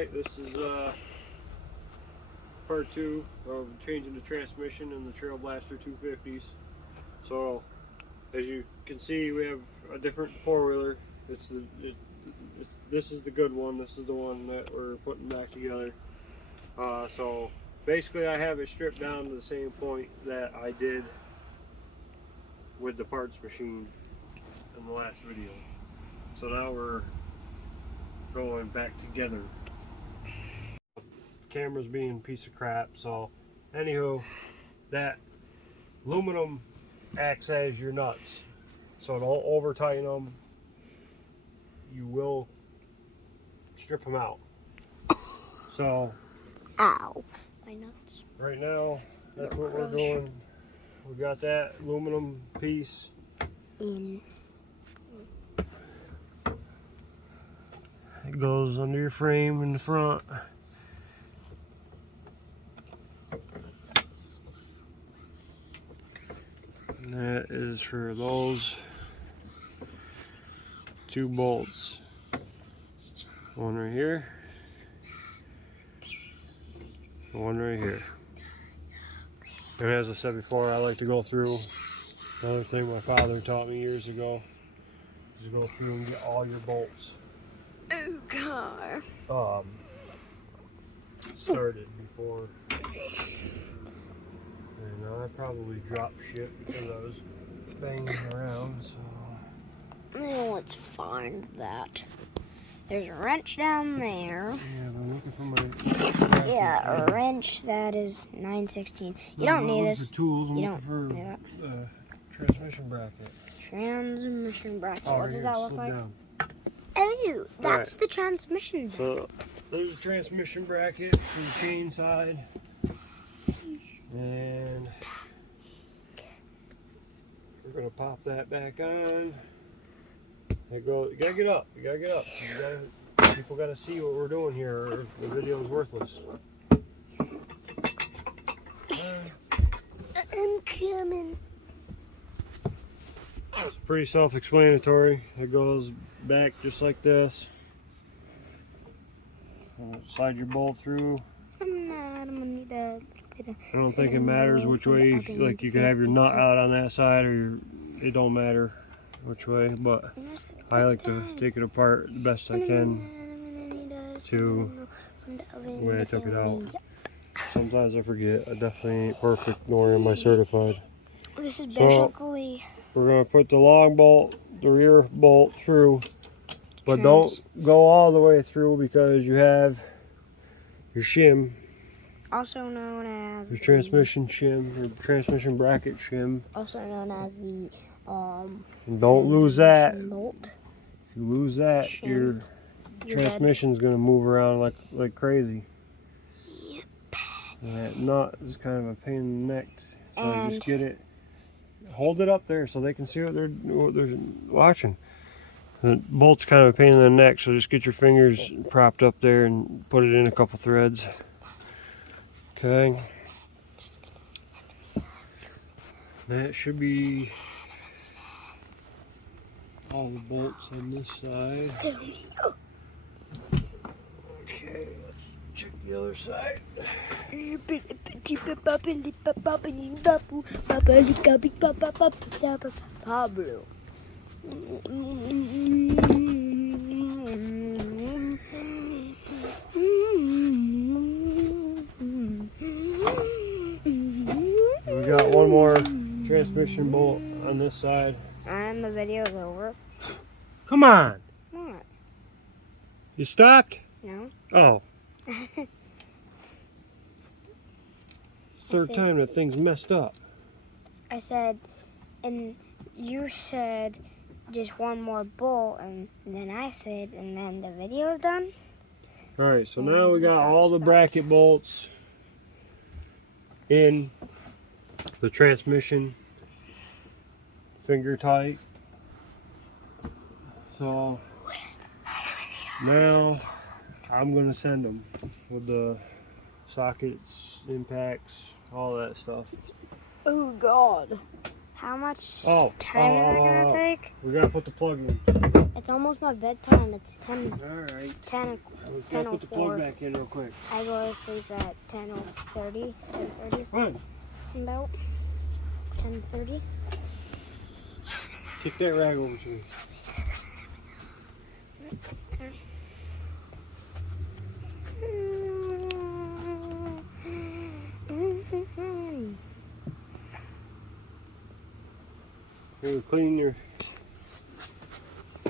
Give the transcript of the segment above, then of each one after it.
Alright, this is part 2 of changing the transmission in the Trail Blaster 250s. So, as you can see, we have a different four-wheeler. This is the good one. This is the one that we're putting back together. So, basically I have it stripped down to the same point that I did with the parts machine in the last video. So now we're going back together. Camera's being a piece of crap, so anywho, that aluminum acts as your nuts, so don't over tighten them. You will strip them out. So ow, my nuts. Right now, that's what we're doing. We got that aluminum piece in. It goes under your frame in the front. And that is for those 2 bolts. One right here. One right here. And as I said before, I like to go through. Another thing my father taught me years ago is to go through and get all your bolts. Oh, car. Started before. And I probably dropped shit because I was banging around. So Let's find that. There's a wrench down there. yeah, I'm looking for my. Yeah, a wrench that is 9/16. You don't need this. For tools. I'm You looking don't for need that. transmission bracket. Transmission bracket. Oh, What here, does that look slid like? down. Oh, that's Right. the transmission bracket. So there's a transmission bracket for the chain side, and we're gonna pop that back on. You gotta get up. You gotta get up. People gotta see what we're doing here, or the video is worthless. I'm coming. It's pretty self-explanatory. It goes back just like this. Slide your bolt through. I don't think it matters which way. Like you can have your nut out on that side, or it don't matter which way. But I like to take it apart the best I can to the way I took it out. Sometimes I forget. I definitely ain't perfect, nor am I certified. This is basically. We're going to put the long bolt, the rear bolt through, but don't go all the way through because you have your shim. Also known as your transmission shim, your transmission bracket shim. Also known as the And don't lose that. bolt. If you lose that, your transmission's going to move around like crazy. Yep. And that nut is kind of a pain in the neck. So just get it. Hold it up there so they can see what they're watching. The bolt's kind of a pain in the neck, so just get your fingers propped up there and put it in a couple threads. Okay. That should be all the bolts on this side. Okay, let's check the other side. Pablo. We got one more transmission bolt on this side. And the video's over. Come on! What? You stopped? No. Oh. Third time that thing's messed up. I said, and you said just one more bolt, and then I said, and then the video's done. Alright, so now we got all the bracket bolts in the transmission, finger tight. So now I'm going to send them with the sockets, impacts, all that stuff. Oh God. How much Oh, time is it gonna take? We gotta put the plug in. It's almost my bedtime. It's 10. Alright. It's 10. We gotta put the plug back in real quick. I go to sleep at 10:30. 10:30. When? About 10:30. Kick that rag over to me. Here, we clean your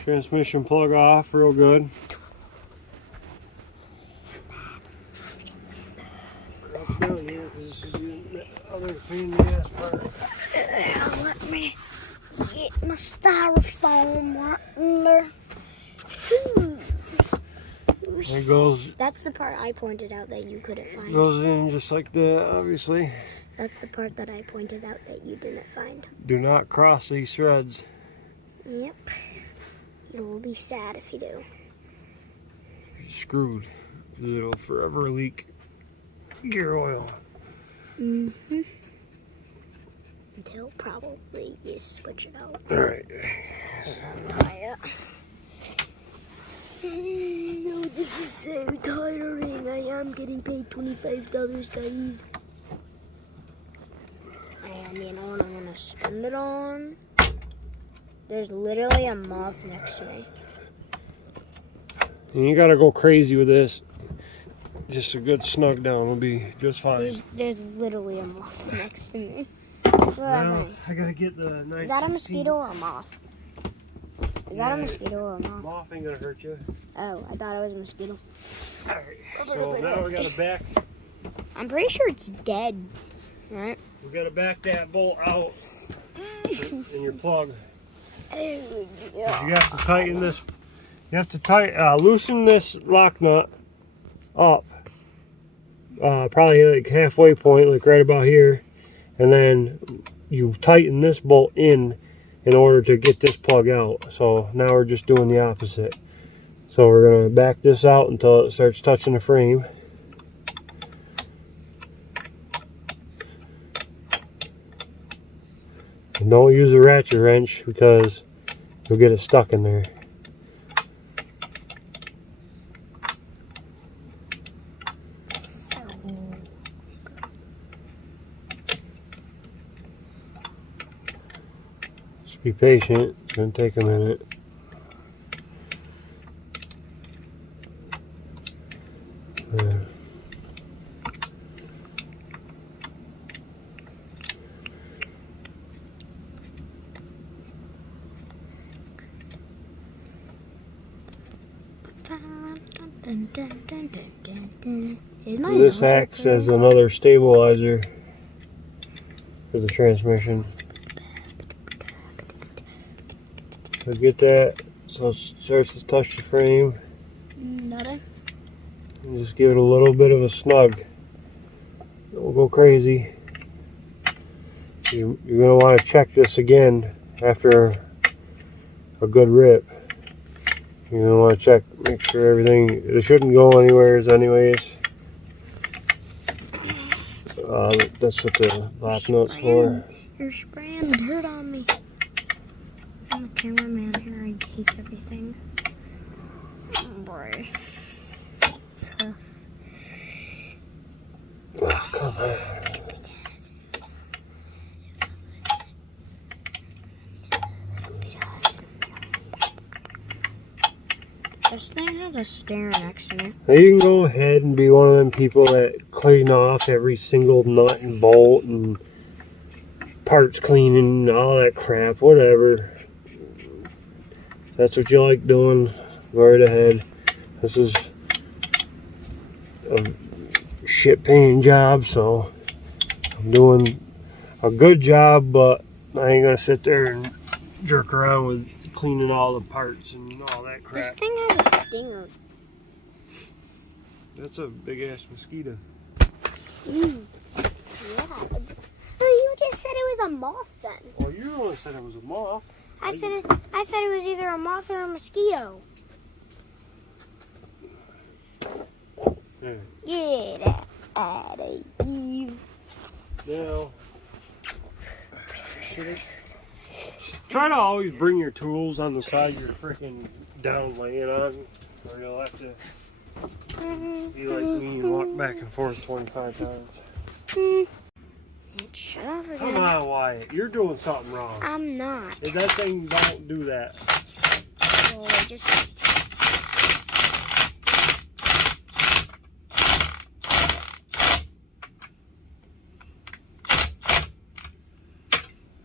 transmission plug off real good. Crouch down here because this is the other pain in the ass part. Let me get my styrofoam roller. There it goes. That's the part I pointed out that you couldn't find. Goes in just like that, obviously. That's the part that I pointed out that you didn't find. Do not cross these threads. Yep. You will be sad if you do. You're screwed. It'll forever leak gear oil. Mm-hmm. Until probably you switch it out. Alright. Tie it. No, this is so tiring. I am getting paid $25, guys. And you know what I'm gonna spend it on? There's literally a moth next to me. And you gotta go crazy with this. Just a good snug down will be just fine. There's literally a moth next to me. Look at that Well, thing. I gotta get the nice. Is that a mosquito or a moth? Is that a mosquito or a moth? Moth ain't gonna hurt you. Oh, I thought it was a mosquito. Alright, so now we gotta back. I'm pretty sure it's dead, right? We gotta back that bolt out in your plug. Oh, You have to tighten this. You have to loosen this lock nut up, probably like halfway point, like right about here, and then you tighten this bolt in order to get this plug out. So now we're just doing the opposite. So we're gonna back this out until it starts touching the frame. And don't use a ratchet wrench because you'll get it stuck in there. Just be patient, it's gonna take a minute. There. This acts as another stabilizer for the transmission. So get that so it starts to touch the frame. Nothing. And just give it a little bit of a snug. Don't go crazy. You're going to want to check this again after a good rip. You're going to want to check, make sure everything, it shouldn't go anywhere anyways. That's what the lap nut's for. You're spraying dirt on me. I'm a cameraman here, I hate everything. Oh boy. Oh, come on. This thing has a stair next to me. Now you can go ahead and be one of them people that clean off every single nut and bolt and parts cleaning and all that crap, whatever. If that's what you like doing, go right ahead. This is a shit paying job, so I'm doing a good job, but I ain't gonna sit there and jerk around with cleaning all the parts and all that crap. This thing has a stinger. That's a big ass mosquito. Yeah. No, you just said it was a moth then. Well, you the one that said it was a moth. I said it was either a moth or a mosquito. Yeah. Get out of here. Now, should Try to always bring your tools on the side you're freaking down laying on, or you'll have to be like me and walk back and forth 25 times. Shut up again. Come on, Wyatt. You're doing something wrong. I'm not. If that thing don't do that. Well, just...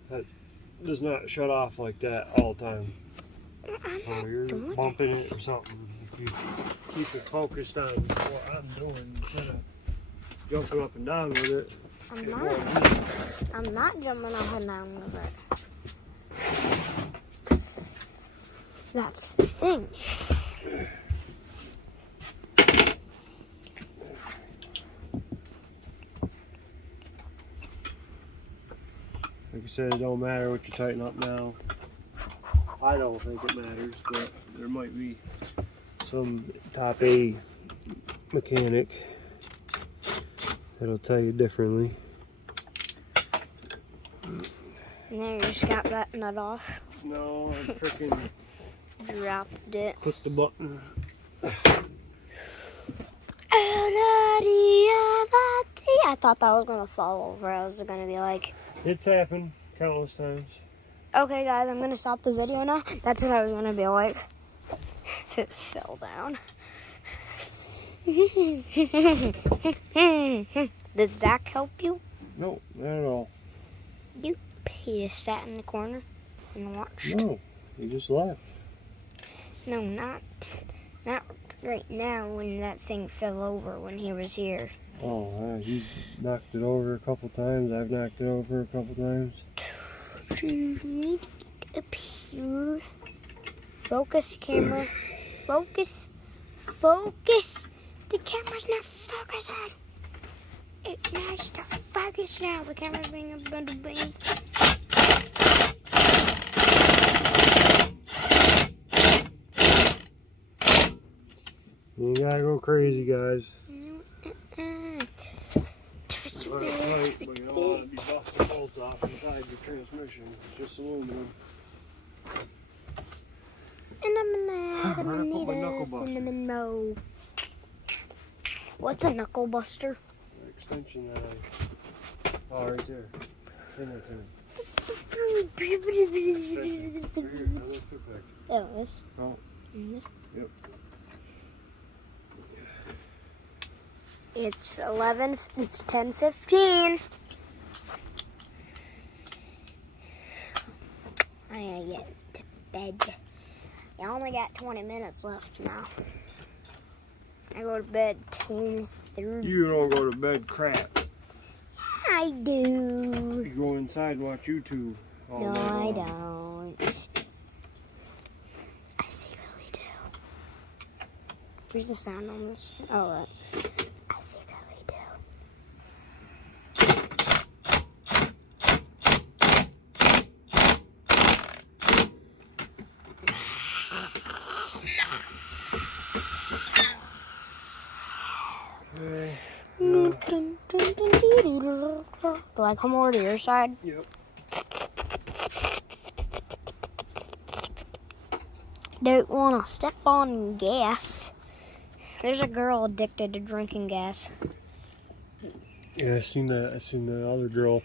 That does not shut off like that all the time. Oh, you're bumping it or something. If you keep it focused on what I'm doing instead of jumping up and down with it. I'm not jumping up and down with it. That's the thing. Like I said, it don't matter what you tighten up now. I don't think it matters, but there might be some top A mechanic that'll tell you differently. And then you just got that nut off. No, I freaking Dropped it. click the button. I thought that was gonna fall over. I was gonna be like, It's happened countless times. okay guys, I'm gonna stop the video now. That's what I was gonna be like. If it fell down. Did Zach help you? No, not at all. He just sat in the corner and watched. No, he just left. No, not right now when that thing fell over when he was here. Oh, he's knocked it over a couple times. I've knocked it over a couple times. You need to get up here. Focus, camera. Focus. Focus. The camera's not focusing. It needs to focus now. The camera's being a bundle bean. You gotta go crazy, guys. Twist Run it tight, but you don't want to be busting bolts off inside your transmission. It's just aluminum. And I'm gonna add Where did I put my knuckle a buster? cinnamon roll. What's a knuckle buster? The extension that oh, right there. In there, There it is. Oh. Yep. It's 10:15. I gotta get to bed. I only got 20 minutes left now. I go to bed 10:30. You don't go to bed, crap. I do. You go inside and watch YouTube all No, night I long. don't. I secretly do. Here's the sound on this. Oh, right. I secretly do. Do I come over to your side? Yep. Don't want to step on gas. There's a girl addicted to drinking gas. Yeah, I seen that. I seen the other girl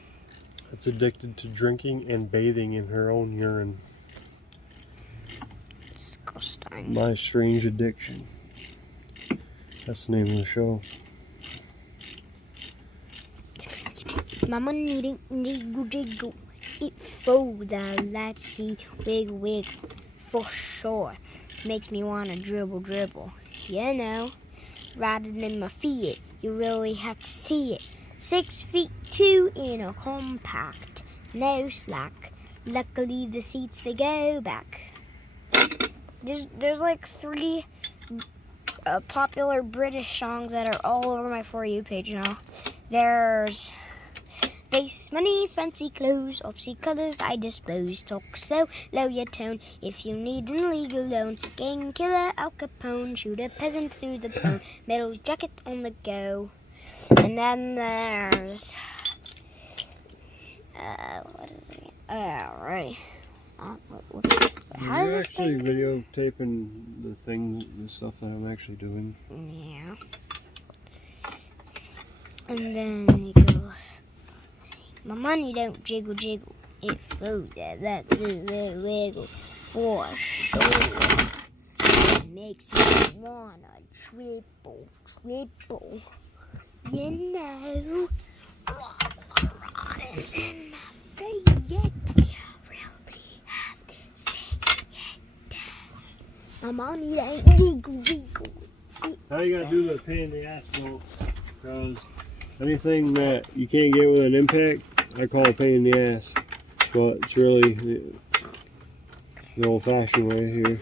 that's addicted to drinking and bathing in her own urine. Disgusting. My Strange Addiction. That's the name of the show. Mama needing jiggle jiggle. It folds out like see wig wig for sure. Makes me wanna dribble dribble. You know, riding in my Fiat, you really have to see it. 6'2" in a compact, no slack. Luckily the seats they go back. There's like 3 popular British songs that are all over my For You page now. There's Face money, fancy clothes, opsy colors I dispose. Talk so low your tone if you need an illegal loan. Gang killer Al Capone, shoot a peasant through the bone. Metal jacket on the go. And then there's what is it? Alright. How does You're this actually thing? videotaping the stuff that I'm actually doing. Yeah. And then he goes, my money don't jiggle jiggle, it flows. That's a wiggle for sure. It makes me wanna triple. You know, running in my face, yet I really have to say it. My money ain't jiggle. Now you gotta do the pain in the ass bolt, because anything that you can't get with an impact, I call a pain in the ass. But it's really the old-fashioned way here.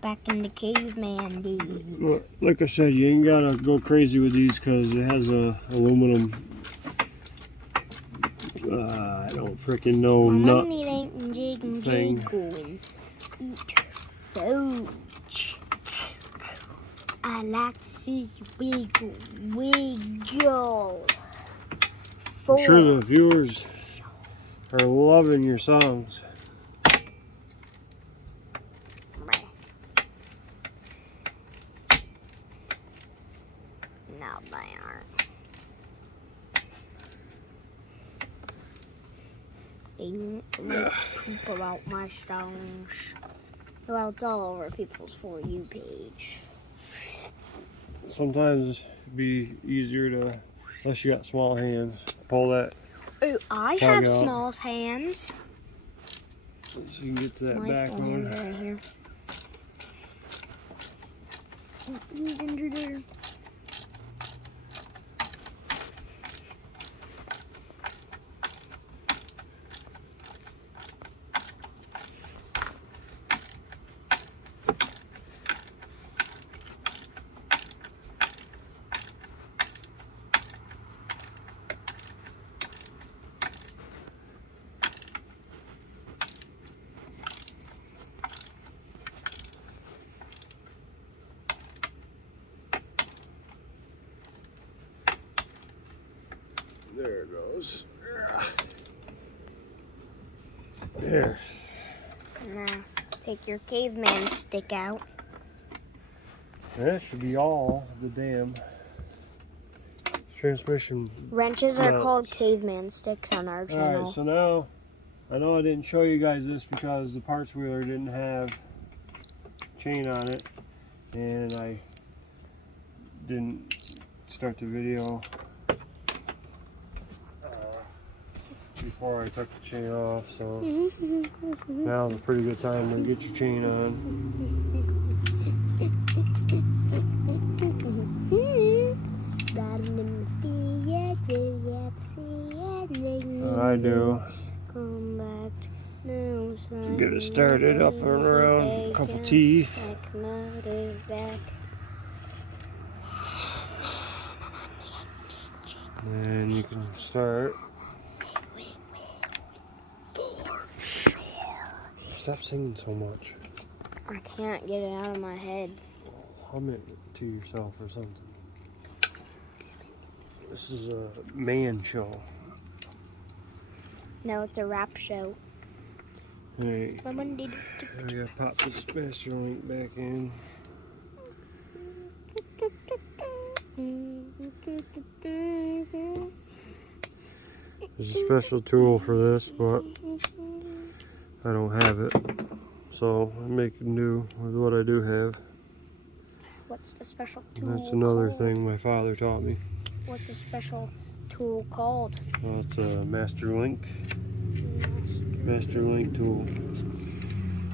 Back in the caveman days. Well, like I said, you ain't gotta go crazy with these because it has a aluminum. I don't freaking know My nut money ain't thing. jiggling. Eat food. I like to see you wiggle. I'm sure the viewers are loving your songs. No, they aren't. They don't poop about my songs. Well, it's all over people's For You page. Sometimes it'd be easier to, unless you got small hands, pull that Oh, I plug have out small hands. so you can get to that My back small hands one. are right here. Under there. There it goes. There. Now, take your caveman stick out. That should be all the damn transmission. Wrenches are nuts. called caveman sticks on our channel. Alright, so now, I know I didn't show you guys this because the parts wheeler didn't have chain on it, and I didn't start the video before I took the chain off, so now's a pretty good time to get your chain on. I do. Get it started up and around a couple teeth. And you can start. Stop singing so much. I can't get it out of my head. Hum it to yourself or something. This is a man show. No, it's a rap show. Hey, My money I gotta pop this master link back in. There's a special tool for this, but I don't have it. So I'm making do with what I do have. What's the special tool And that's another called? thing my father taught me. What's the special tool called? Well, it's a master link tool.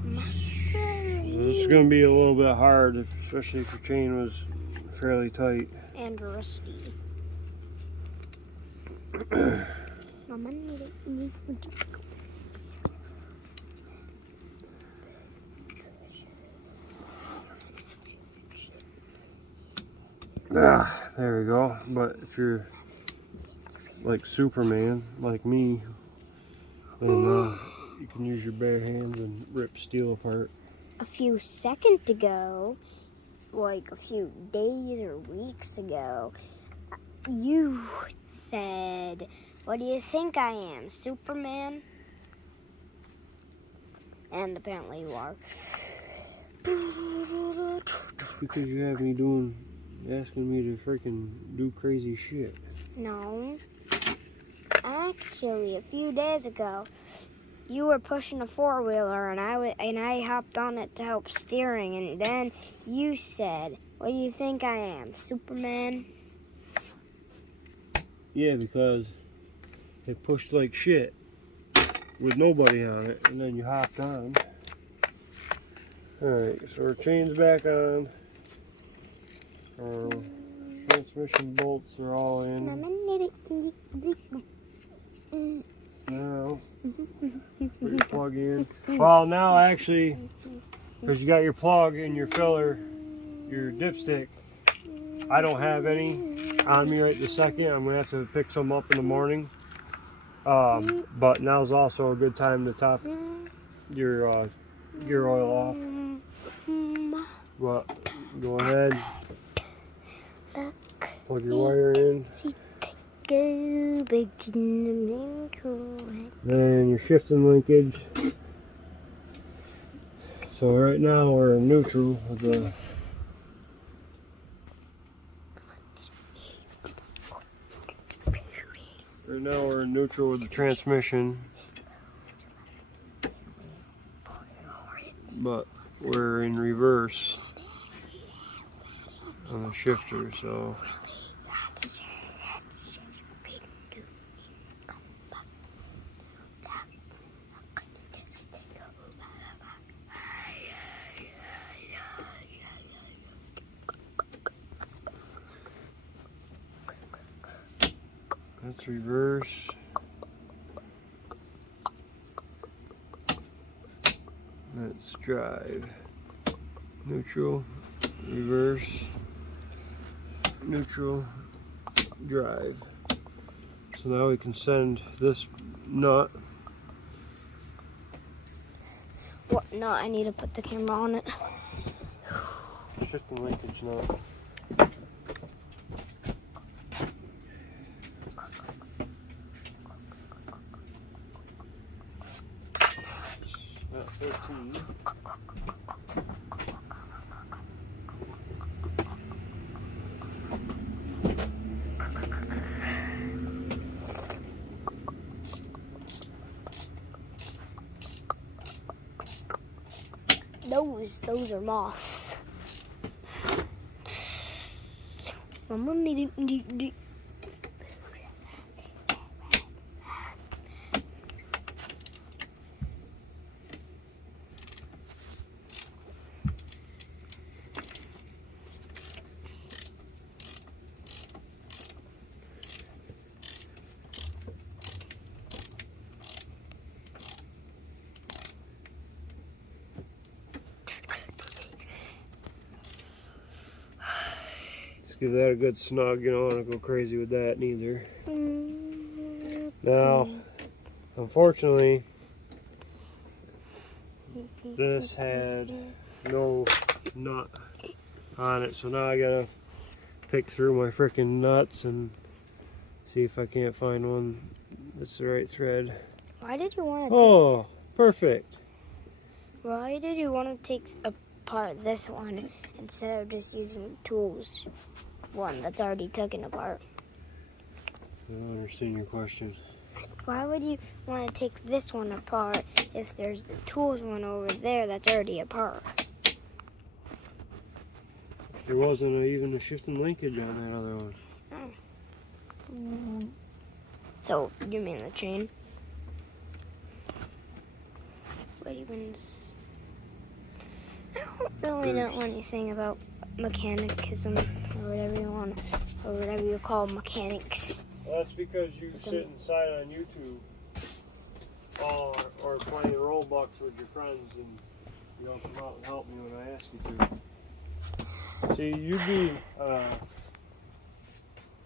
This is going to be a little bit hard, especially if your chain was fairly tight. And rusty. There we go. But if you're like Superman, like me, then you can use your bare hands and rip steel apart. A few seconds ago, like a few days or weeks ago, you said, what do you think I am, Superman? And apparently you are. Because you have me asking me to freaking do crazy shit. No. Actually, a few days ago, you were pushing a four-wheeler, and I hopped on it to help steering, and then you said, "What do you think I am, Superman?" Yeah, because it pushed like shit with nobody on it, and then you hopped on. Alright, so our chain's back on. Our transmission bolts are all in. Now, put your plug in. Well, now actually, because you got your plug and your filler, your dipstick, I don't have any on me right this second. I'm going to have to pick some up in the morning. But now's also a good time to top your gear oil off. But go ahead, plug your wire in. Then your shifting linkage. So right now we're in neutral with the transmission, but we're in reverse on the shifter, so that's reverse. That's drive. Neutral, reverse, neutral, drive. So now we can send this nut. What nut? I need to put the camera on it. Shifting linkage nut. Nut 13. Those are moths. Give that a good snug, you don't want to go crazy with that neither. Now, unfortunately, this had no nut on it, so now I gotta pick through my freaking nuts and see if I can't find one that's the right thread. Why did you want to? Oh, perfect. Why did you want to take apart this one instead of just using tools? One that's already taken apart. I don't understand your question. Why would you want to take this one apart if there's the tools one over there that's already apart? There wasn't even a shifting linkage on that other one. Oh. So, you mean the chain? What even? I don't really know anything about mechanicism or whatever you want, or whatever you call mechanics. Well, that's because you sit inside on YouTube or playing Roblox with your friends and you don't come out and help me when I ask you to. See, you'd be a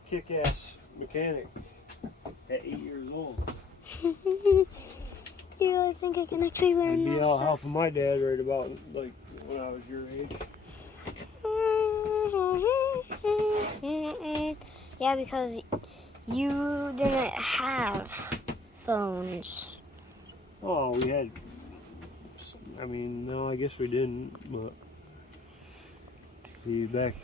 kick-ass mechanic at 8 years old. You really think I can actually learn I'd be this? out helping my dad right about like when I was your age. Yeah, because you didn't have phones. Oh, we had I mean, no, I guess we didn't, but see, back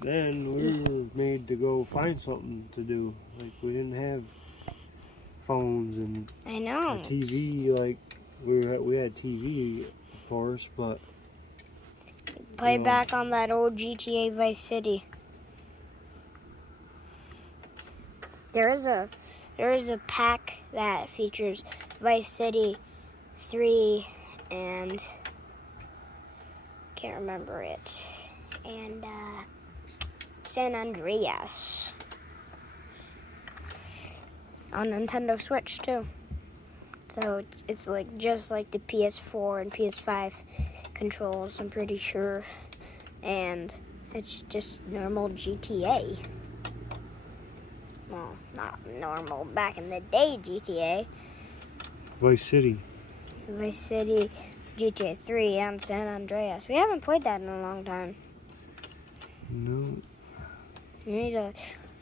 then we were made to go find something to do. Like, we didn't have phones and I know. TV. Like, we had TV, of course, but Play back on that old GTA Vice City. There is a pack that features Vice City 3 and can't remember it, and San Andreas on Nintendo Switch too. So it's like just like the PS4 and PS5 controls, I'm pretty sure, and it's just normal GTA. Well, not normal back in the day GTA. Vice City. Vice City, GTA 3, and San Andreas. We haven't played that in a long time. No. We need to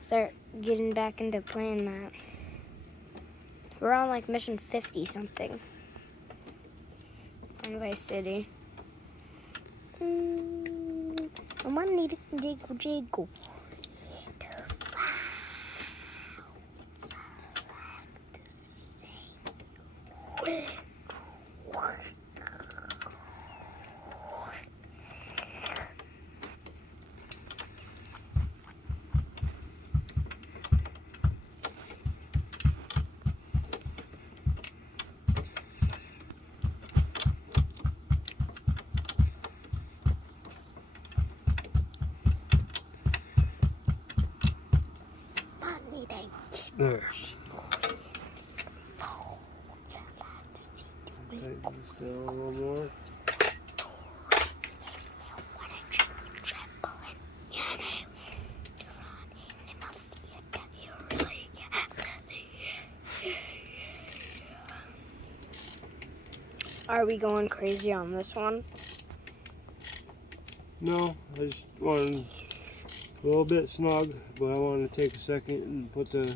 start getting back into playing that. We're on like mission 50 something on Vice City. I'm gonna need a jiggle. There. Tighten this down a little more. Are we going crazy on this one? No, I just wanted a little bit snug, but I wanted to take a second and put the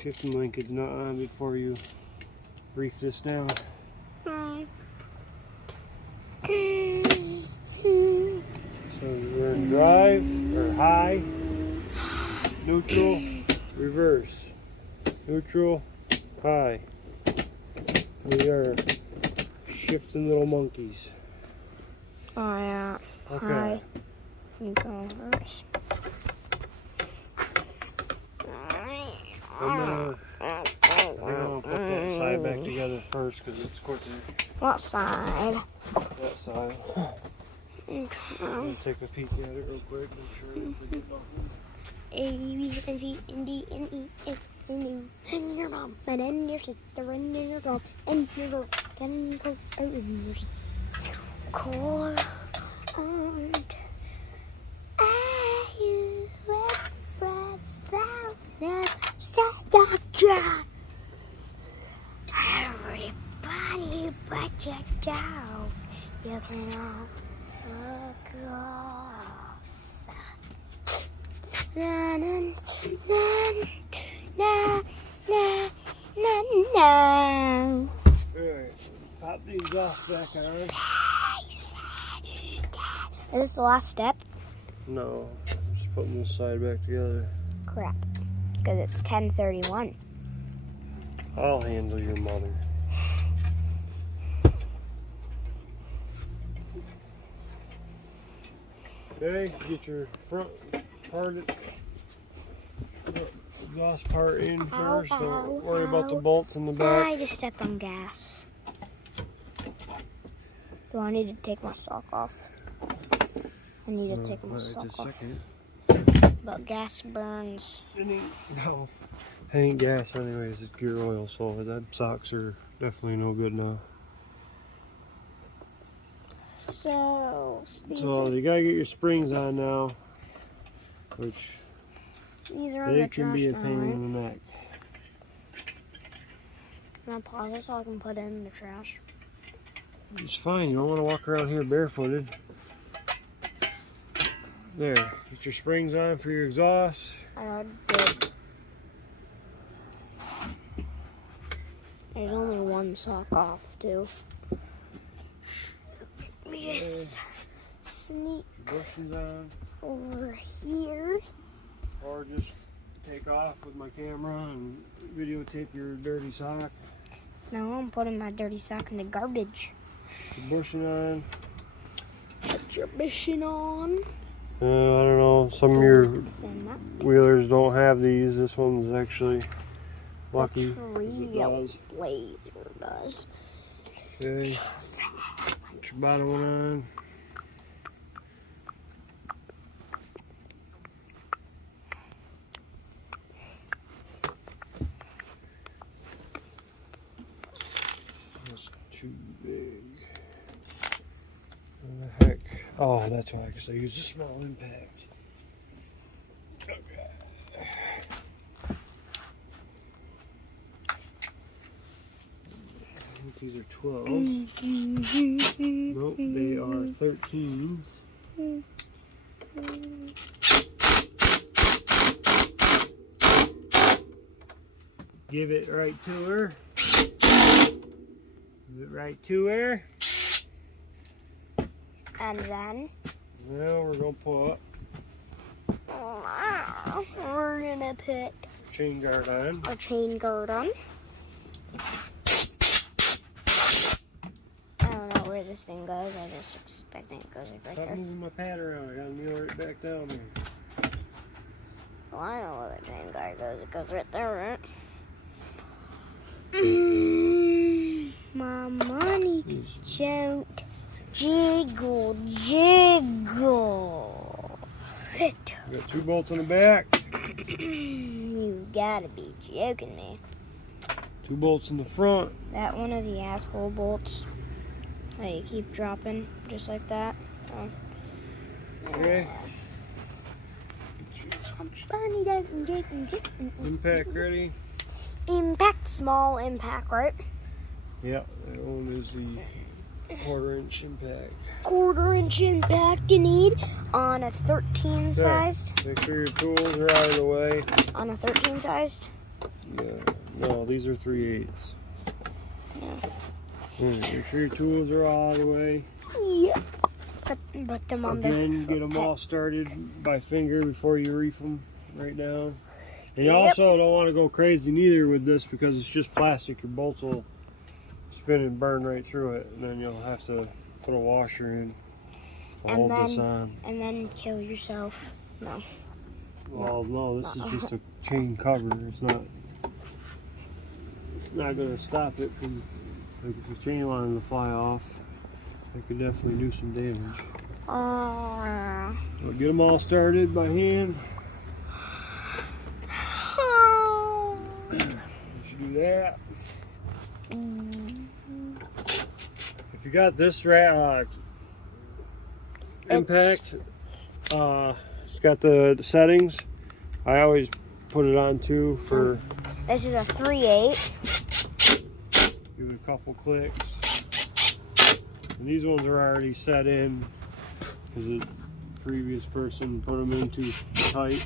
shifting linkage nut on before you reef this down. So we're in drive, or high, neutral, reverse, neutral, high. We are shifting little monkeys. Oh yeah. Okay. High. Neutral, reverse. I'm gonna put that side back together first because it's quicker. What side? That side. I'm gonna take a peek at it real quick, make sure I don't forget nothing. A, B, C, D, E, F, and your mom, and then your sister, and then your mom, and your girl, and go, and your sister. Cold, are you friends that never said the truth? Everybody but your dog, you can all look off. Na na na na na na. Alright, pop these off back on. Is this the last step? No, I'm just putting this side back together. Crap, because it's 10:31. I'll handle your mother. Okay, get your front part, exhaust part in first. Don't worry about the bolts in the back. I just stepped on gas. Do I need to take my sock off? I need to take my sock just off. a second. But gas burns. No, it ain't gas anyways, it's gear oil, so that socks are definitely no good now. So you gotta get your springs on now, which these are on they the can trash be a now, pain right? in the neck. Can I pause it so I can put it in the trash? It's fine, you don't want to walk around here barefooted. There, get your springs on for your exhaust. I already did. There's only one sock off, too. just sneak bushings on. over here. Or just take off with my camera and videotape your dirty sock. No, I'm putting my dirty sock in the garbage. Your bushing on. Put your bushing on. I don't know, some of your And that wheelers don't have these. This one's actually lucky. the Trailblazer does. Okay. Put your bottom one on. That's too big. What the heck? Oh, that's why, because I use a small impact. Okay. I think these are 12s. Nope, they are 13s. Give it right to her. Give it right to her. And then Now we're gonna put we're gonna put chain guard on. our chain guard on. I don't know where this thing goes. I just expecting it goes right Stop there. moving my pad around. I gotta kneel right back down there. Well, I know where the chain guard goes. It goes right there, right? My money don't jiggle, jiggle. We got 2 bolts on the back. You gotta be joking me. 2 bolts in the front. That one of the asshole bolts that you keep dropping just like that. Oh. Okay. Impact ready. Impact, small impact, right? Yep, that one is the 1/4-inch impact. 1/4-inch impact you need on a 13 sized. Make sure your tools are out of the way. On a 13 sized. Yeah. No, these are 3/8. Yeah. Make sure your tools are all out of the way. Yeah. Put them on Again, get them all started by finger before you reef them right now. And you also don't want to go crazy neither with this because it's just plastic. Your bolts will spin and burn right through it, and then you'll have to put a washer in to hold this on. And then kill yourself. No. Well, no, this is just a chain cover. It's not going to stop it from, like, if the chain wanted to fly off, it could definitely do some damage. So get them all started by hand. You should do that. If you got this impact, it's got the settings. I always put it on too for. This is a 3/8. Give it a couple clicks. And these ones are already set in because the previous person put them in too tight.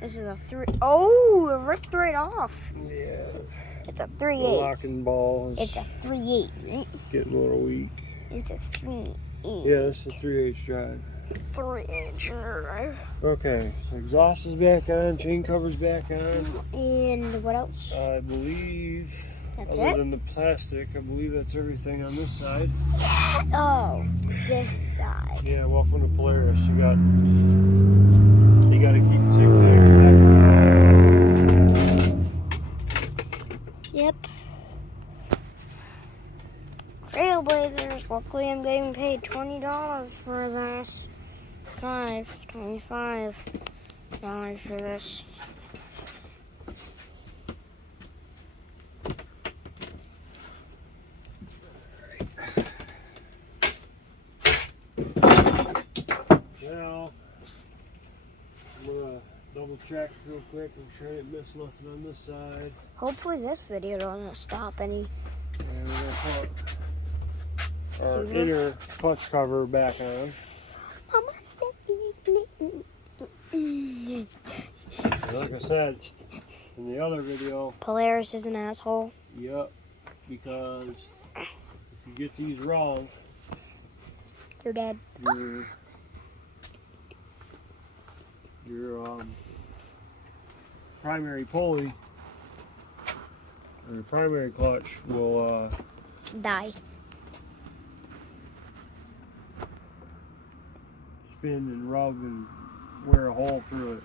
This is a 3. Oh, it ripped right off. Yeah. It's a The 3/8. locking ball is It's a 3/8, right? getting a little weak. It's a 3/8. Yeah, this is a 3/8 drive. 3-inch drive. Okay, so exhaust is back on, chain cover's back on. And what else? I believe, That's other it? than the plastic, I believe that's everything on this side. Oh, this side. Yeah, welcome to Polaris. You got to keep zigzag. Yep. Trailblazers. Luckily, I'm getting paid $20 for this. $25 for this. Now, I'm gonna double check real quick. I'm sure I didn't miss nothing on this side. Hopefully, this video doesn't stop any. And we're gonna put our inner clutch cover back on. Like I said in the other video, Polaris is an asshole. yep, because if you get these wrong, You're dead. Your primary pulley or your primary clutch will Die. spin and rub and wear a hole through it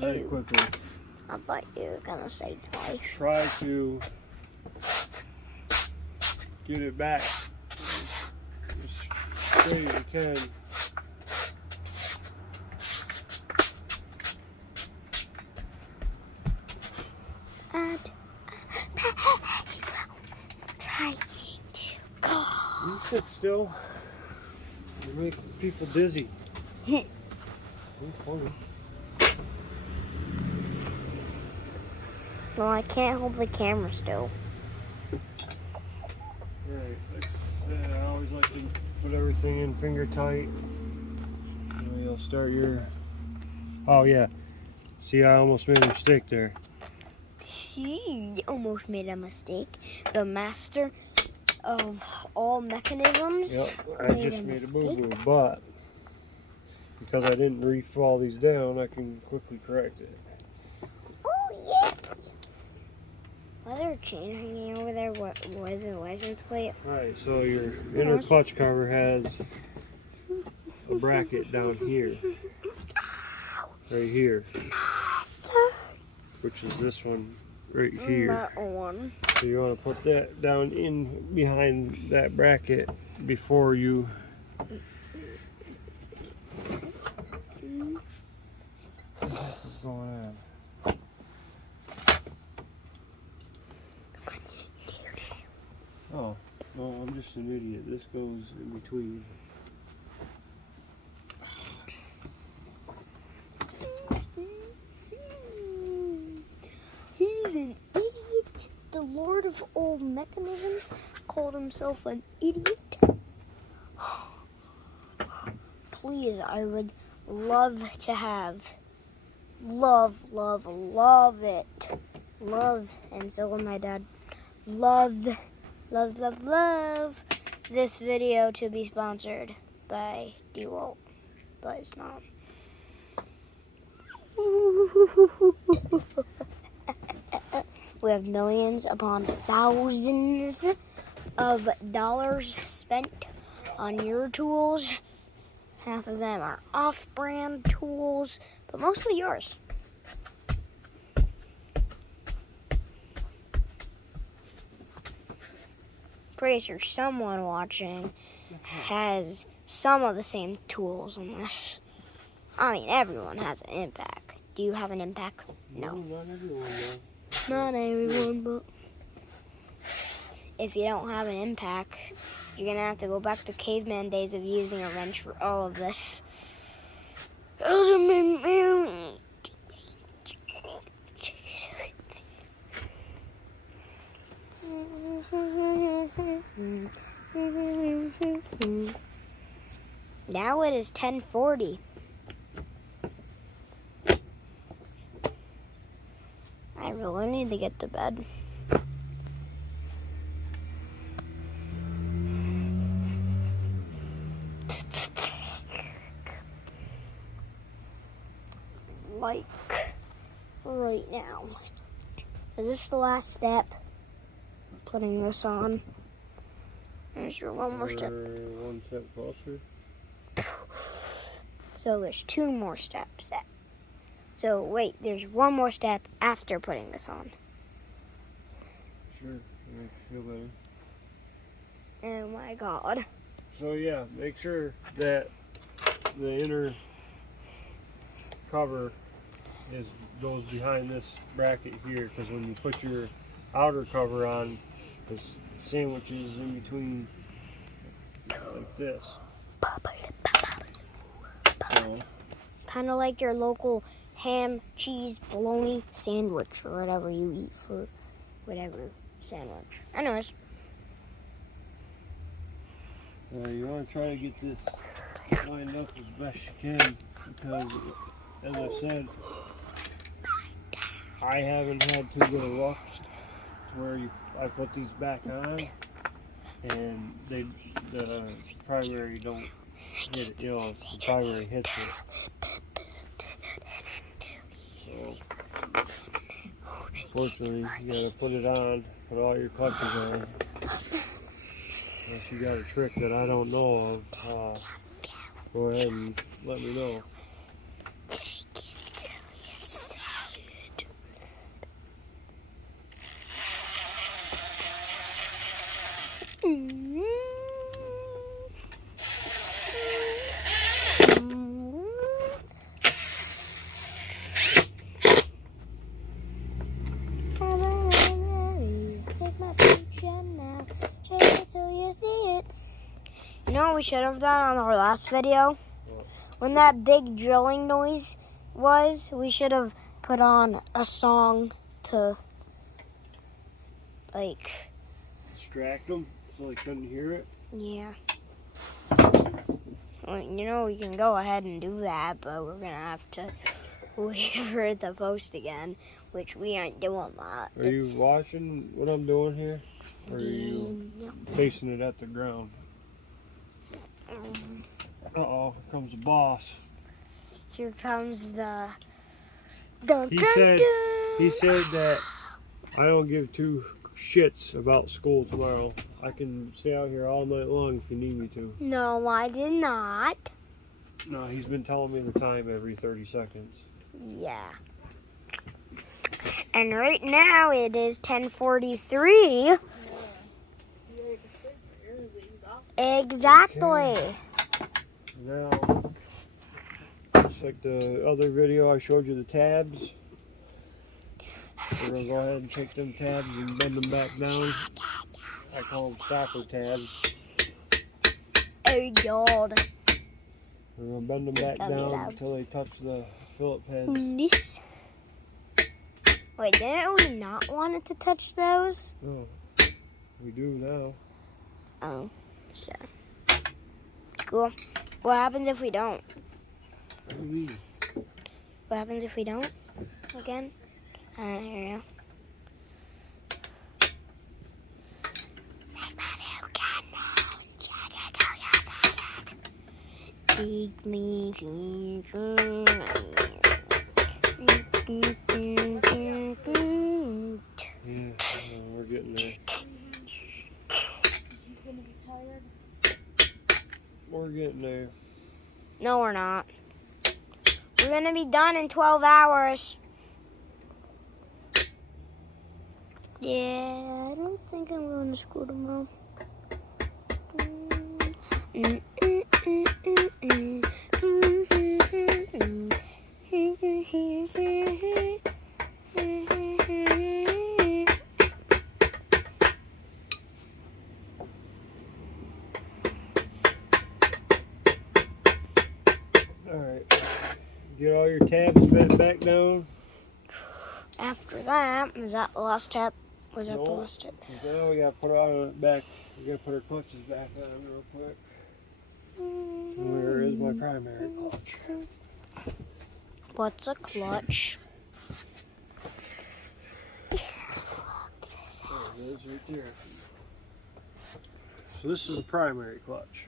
very quickly. I thought you were gonna say die. Try to get it back as straight as you can. Try to go. You sit still. You make people dizzy. It's funny. Well, I can't hold the camera still. Right. I always like to put everything in finger tight. And you'll start your. Oh yeah. See, I almost made a mistake there. He almost made a mistake. The master of all mechanisms. Yep. I just made a boo-boo, but because I didn't refill these down, I can quickly correct it. Oh yeah. Was there a chain hanging over there? What was the license plate? Alright, so your inner clutch cover has a bracket down here. Right here. Which is this one right here. That one. So you want to put that down in behind that bracket before you what's going on? Oh, well, I'm just an idiot. This goes in between. He's an idiot. The lord of all mechanisms called himself an idiot. Please, I would love to have. Love it. Love, and so will my dad. Love this video to be sponsored by DeWalt, but it's not. We have millions upon thousands of dollars spent on your tools. Half of them are off-brand tools, but mostly yours. Pretty sure someone watching has some of the same tools in this. I mean, everyone has an impact. Do you have an impact? No. Not everyone, though. Not everyone, but if you don't have an impact, you're gonna have to go back to caveman days of using a wrench for all of this. Now it is 10:40. I really need to get to bed. Like right now. Is this the last step? Putting this on. There's your one more step. One step closer. So there's two more steps. So wait, there's one more step after putting this on. Sure, makes you feel better. Oh my god. So yeah, make sure that the inner cover goes behind this bracket here, because when you put your outer cover on, the sandwich is in between like this. So, Kind of like your local ham, cheese, bologna sandwich, or whatever you eat for whatever sandwich. Anyways. you want to try to get this lined up as best you can, because as I said, I haven't had too good a luck to where I put these back on, and the primary don't hit it. You know, the primary hits it. So, unfortunately, you gotta put it on, put all your clutches on. Unless you got a trick that I don't know of, go ahead and let me know. You know what we should have done on our last video? What? When that big drilling noise was, we should have put on a song to, like... Distract them so they couldn't hear it? Yeah. Well, you know, we can go ahead and do that, but we're going to have to wait for it to post again, which we aren't doing that. Are you watching what I'm doing here? Or are you facing it at the ground? Uh-oh, here comes the boss. Here comes the... He said that I don't give two shits about school tomorrow. I can stay out here all night long if you need me to. No, I did not. No, he's been telling me the time every 30 seconds. Yeah. And right now it is 10:43. Exactly. Okay. Now, just like the other video I showed you the tabs, we're going to go ahead and take them tabs and bend them back down. I call them stopper tabs. Oh God. We're going to bend them back down until they touch the Phillip heads. This. Wait, didn't we not want it to touch those? Oh, we do now. Oh, so. Cool. What happens if we don't? What do you mean? What happens if we don't? Again? Here we go. Take me Yeah, we're getting there. We're getting there. No, we're not. We're gonna be done in 12 hours. Yeah, I don't think I'm going to school tomorrow. Alright. Get all your tabs bent back down. After that, was that the last step? Was that the No. last step? Now we gotta put it on back. We gotta put our clutches back on real quick. Where is my primary clutch? What's a clutch? There it is right there. So this is a primary clutch.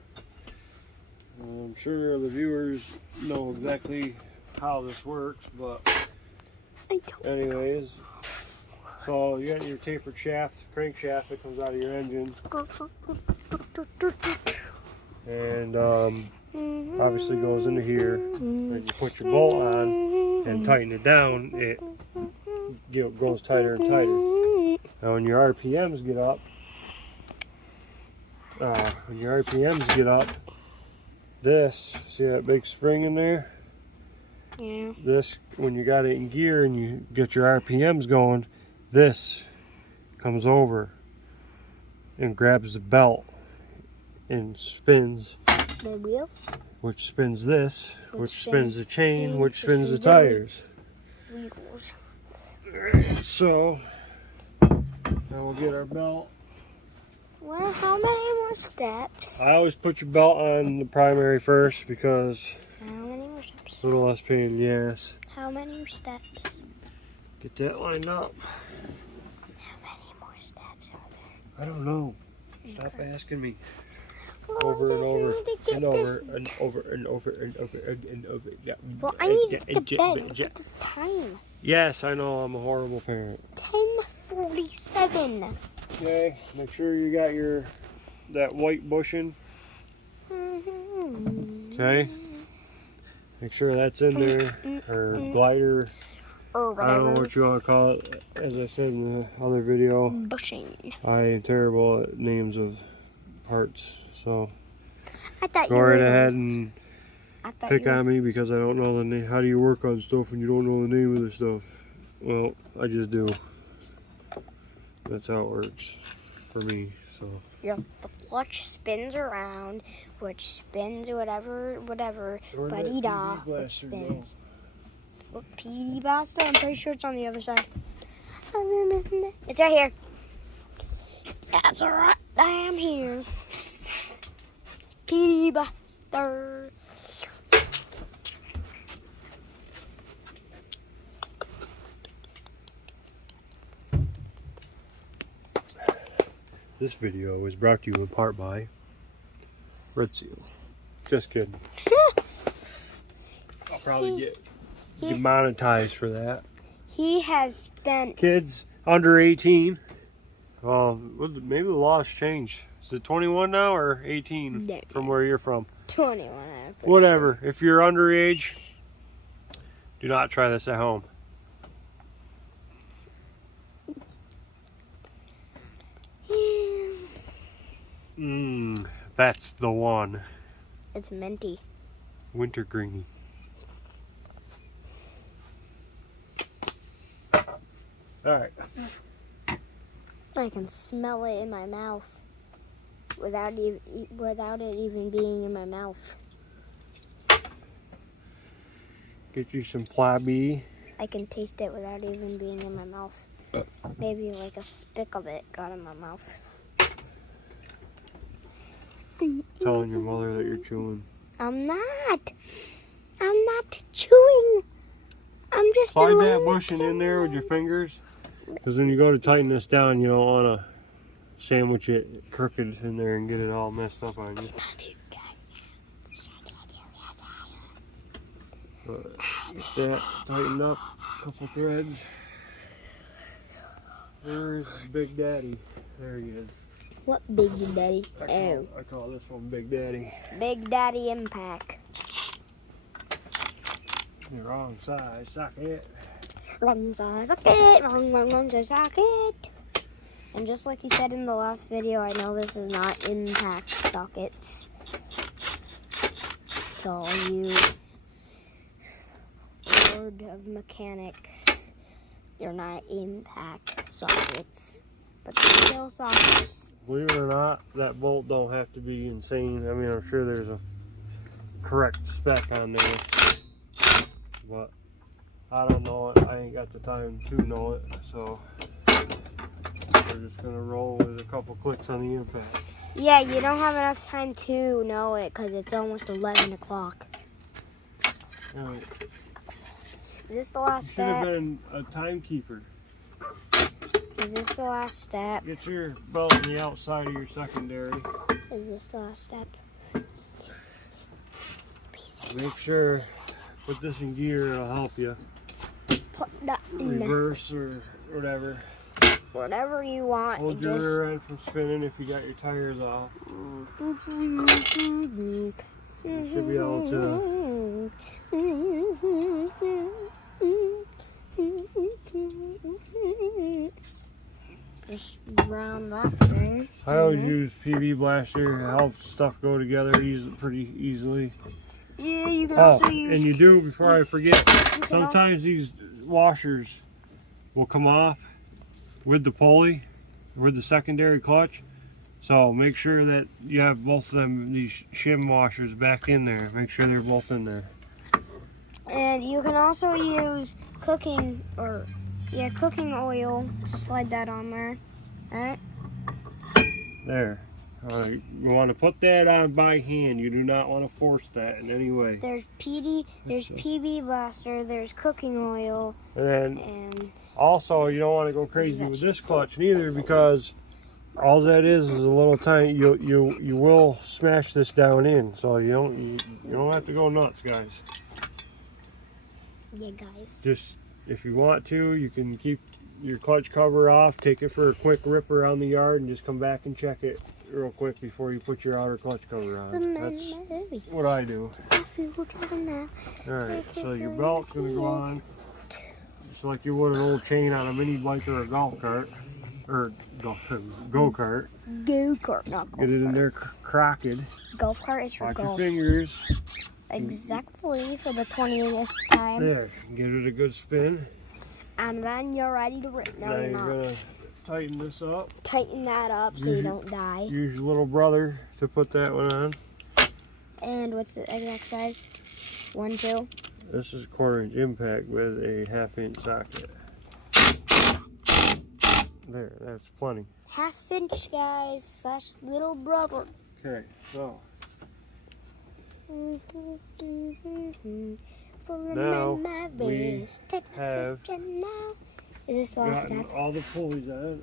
I'm sure the viewers know exactly how this works, but anyways, so you got your tapered shaft, crankshaft that comes out of your engine, and obviously goes into here. When you put your bolt on and tighten it down, it goes tighter and tighter. Now when your RPMs get up, this, see that big spring in there? Yeah. This, when you got it in gear and you get your RPMs going, this comes over and grabs the belt and spins. The wheel? Which spins this, which spins the chain, which which spins the spins the tires. Wheels. So, now we'll get our belt. Well, how many more steps? I always put your belt on the primary first because How many more steps? it's a little less pain in the ass. How many steps? Get that lined up. How many more I don't know. Stop asking me. Well, Over I and just over need to get and over this- and over and over and over and over. Yeah. Well, I need to get to bed. Look at the time. Yes, I know. I'm a horrible parent. 10:47. Okay. Make sure you got that white bushing. Okay. Make sure that's in there, or glider. Or I don't know whatever. what you want to call it. As I said in the other video, Bushing. I am terrible at names of parts. So I thought go you were right the- ahead and I thought pick you were- on me because I don't know the name. How do you work on stuff when you don't know the name of the stuff? Well, I just do. That's how it works for me. So The clutch spins around, which spins whatever, Where'd that ba-dee-da, PD which blaster go? spins. What PD blaster? I'm pretty sure it's on the other side. It's right here. That's alright. I am here. PD blaster. this video is brought to you in part by Red Seal. Just kidding. I'll probably get demonetized for that. He has spent. Kids under 18. Well, maybe the law's changed. Is it 21 now or 18 No. from where you're from? 21. Whatever. If you're underage, do not try this at home. That's the one. It's minty. Winter greenie. Alright. I can smell it in my mouth without it even being in my mouth. Get you some Plabby. I can taste it without even being in my mouth. Maybe like a spick of it got in my mouth. Telling your mother that you're chewing. I'm not. I'm not chewing. I'm just Slide doing that bushing in there with your fingers. Because when you go to tighten this down, you don't want to sandwich it crooked in there and get it all messed up on you. But get that tightened up, a couple threads. Where's Big Daddy? There he is. What Big Daddy? Oh, I call this one Big Daddy. Big Daddy Impact. You're wrong size, socket. Wrong size socket. Wrong size socket. And just like you said in the last video, I know this is not impact sockets. To all you Lord of Mechanics, they're not impact sockets, but they're still sockets. Believe it or not, that bolt don't have to be insane. I mean, I'm sure there's a correct spec on there, but I don't know it. I ain't got the time to know it, so we're just gonna roll with a couple clicks on the impact. Yeah, you don't have enough time to know it because it's almost 11 o'clock. Right. Is this the last Should have step? been a timekeeper. Is this the last step? Get your belt on the outside of your secondary. Is this the last step? Make sure, put this in gear, it'll help you. Put that in there. Reverse or whatever. Whatever you want. Hold your rear end from spinning if you got your tires off. You should be able to. Just round that thing. I always use PV blaster. It helps stuff go together pretty easily. Yeah, you can Oh, also use. and you do, before I forget, you can sometimes these washers will come off with the pulley, with the secondary clutch. So make sure that you have both of them, these shim washers back in there. Make sure they're both in there. And you can also use cooking oil to slide that on there. Alright? There. You want to put that on by hand. You do not want to force that in any way. There's PB blaster, there's cooking oil, And then and also you don't want to go crazy with this clutch neither, because all that is a little tiny. You will smash this down in, so you don't have to go nuts, guys. Yeah, guys. Just if you want to, you can keep your clutch cover off, take it for a quick rip around the yard, and just come back and check it real quick before you put your outer clutch cover on. That's what I do. Alright, so your belt's going to go on just like you would an old chain on a mini bike or a golf cart. Or go-kart. Go-kart, not golf Get it in cart. there crocked. Golf cart is for Watch golf. your fingers. Exactly, for the 20th time. There, give it a good spin. And then you're ready to rip. No, Now you're you're not. going to tighten this up. Tighten that up so you don't die. Use your little brother to put that one on. And what's the exact size? 1, 2? This is 1/4 inch impact with a 1/2 inch socket. There, that's plenty. 1/2 inch, guys, / little brother. Okay, so now we have now. Is this the last gotten step? all the pulleys on.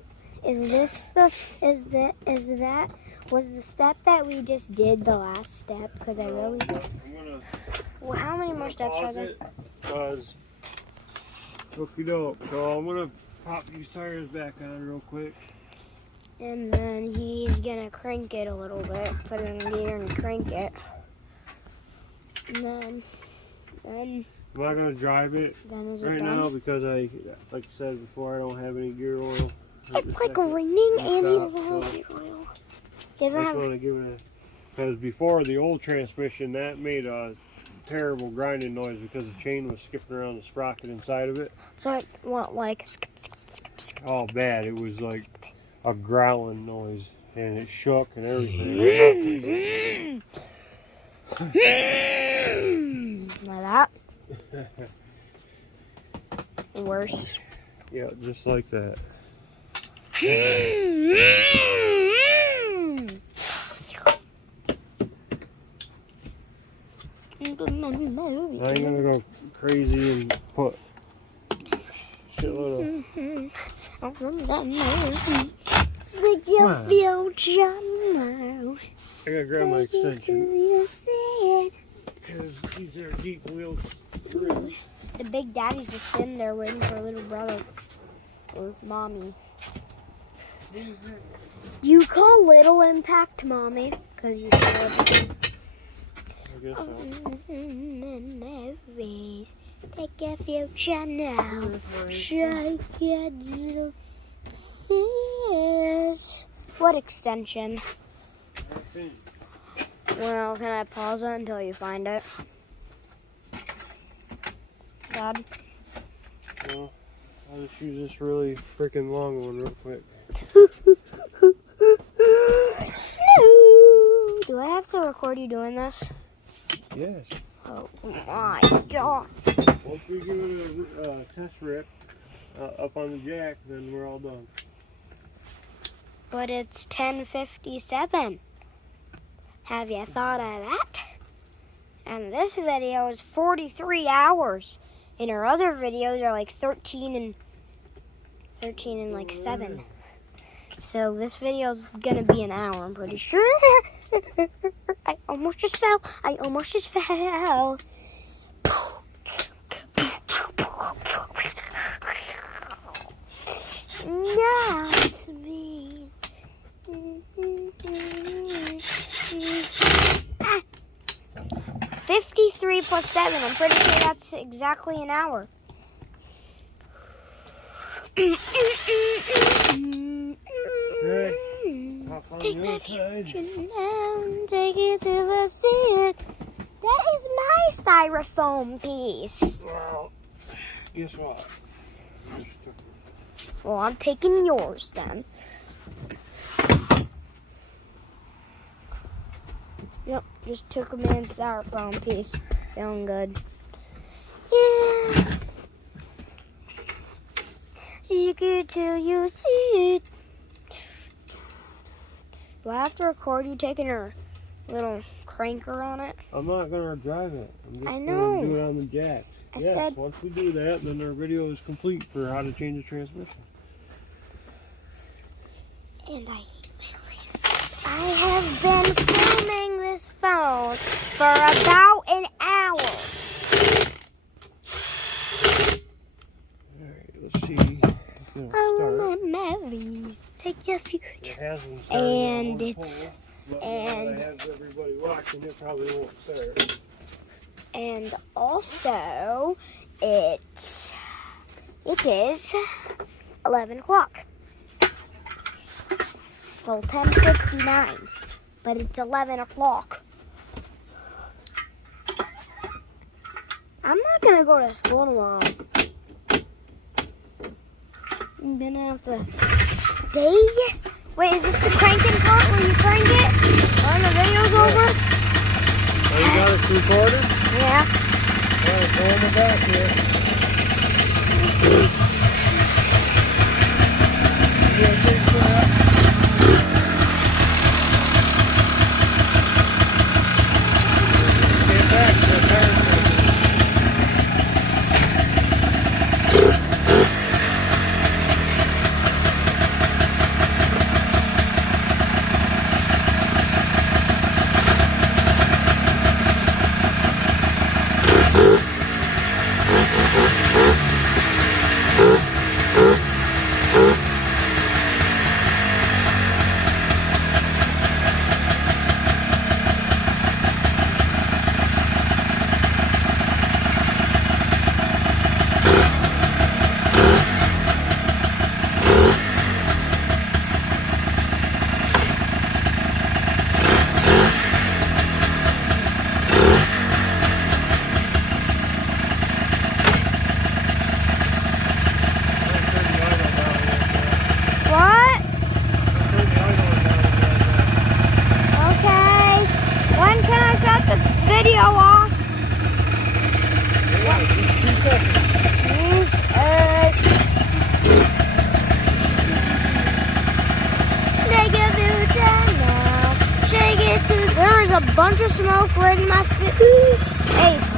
Was the step that we just did the last step? Because I really. I'm gonna Well, how many more steps are pause there? it because okie doke. So I'm gonna pop these tires back on real quick. And then he's gonna crank it a little bit, put it in gear and crank it. And then I'm not gonna drive it is it right done? now because like I said before, I don't have any gear oil. It's like raining and he stop, doesn't have so gear oil. He I doesn't just have. want to give it because before the old transmission that made a terrible grinding noise because the chain was skipping around the sprocket inside of it. So I want like skip, skip, skip, skip. Oh, skip, bad! skip, It was skip, like skip. a growling noise, and it shook and everything. Like that. Worse. Yeah, just like that. Now you're gonna go crazy and put shitload So you feel now. I gotta grab my extension You see it. because these are deep wheel rims. The big daddy's just sitting there waiting for a little brother or mommy. You call little impact mommy because you should. I guess so. Take your future now. Shake your little fears. What extension? Well, can I pause it until you find it? Dad? Well, I'll just use this really freaking long one real quick. Do I have to record you doing this? Yes. Oh my god. Once we give it a test rip up on the jack, then we're all done. But it's 10:57. Have you thought of that? And this video is 43 hours. And our other videos are like 13 and like 7. So this video's gonna be an hour, I'm pretty sure. I almost just fell. Now it's me. 53 plus 7. I'm pretty sure that's exactly an hour. Hey, hop on Take the my other side. future now and take it to the sea. That is my styrofoam piece. Well, guess what? Well, I'm taking yours then. Yep, just took a man's styrofoam piece. Feeling good. Yeah. You get till you see it. Do I have to record you taking a little cranker on it? I'm not gonna drive it. I'm just I know. gonna do it on the jack. I Yes, said- once we do that, then our video is complete for how to change the transmission. And I I have been filming this phone for about an hour. Alright, let's see. I want memories. Take your future. It hasn't started And on one it's pole, but and now that I have everybody watching, it probably won't start. and also it is 11 o'clock. Well, 10:59, but it's 11 o'clock. I'm not gonna go to school tomorrow. I'm gonna have to stay. Wait, is this the cranking part where you crank it? When the video's over? Oh, you got it recorded? Yeah. Alright, go in the back here. Yeah, take that. Get back to the tire. What? Okay. When can I shut the video off? Shake it to. There is a bunch of smoke right in my face.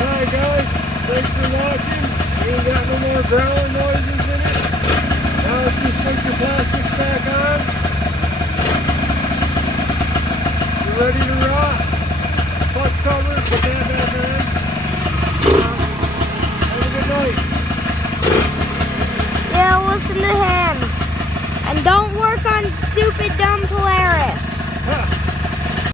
Alright guys, thanks for watching. We ain't got no more growling noises in it. Now let's just put your plastics back on. You're ready to rock. Clutch cover, put that back on. Have a good night. Yeah, listen to him. And don't work on stupid dumb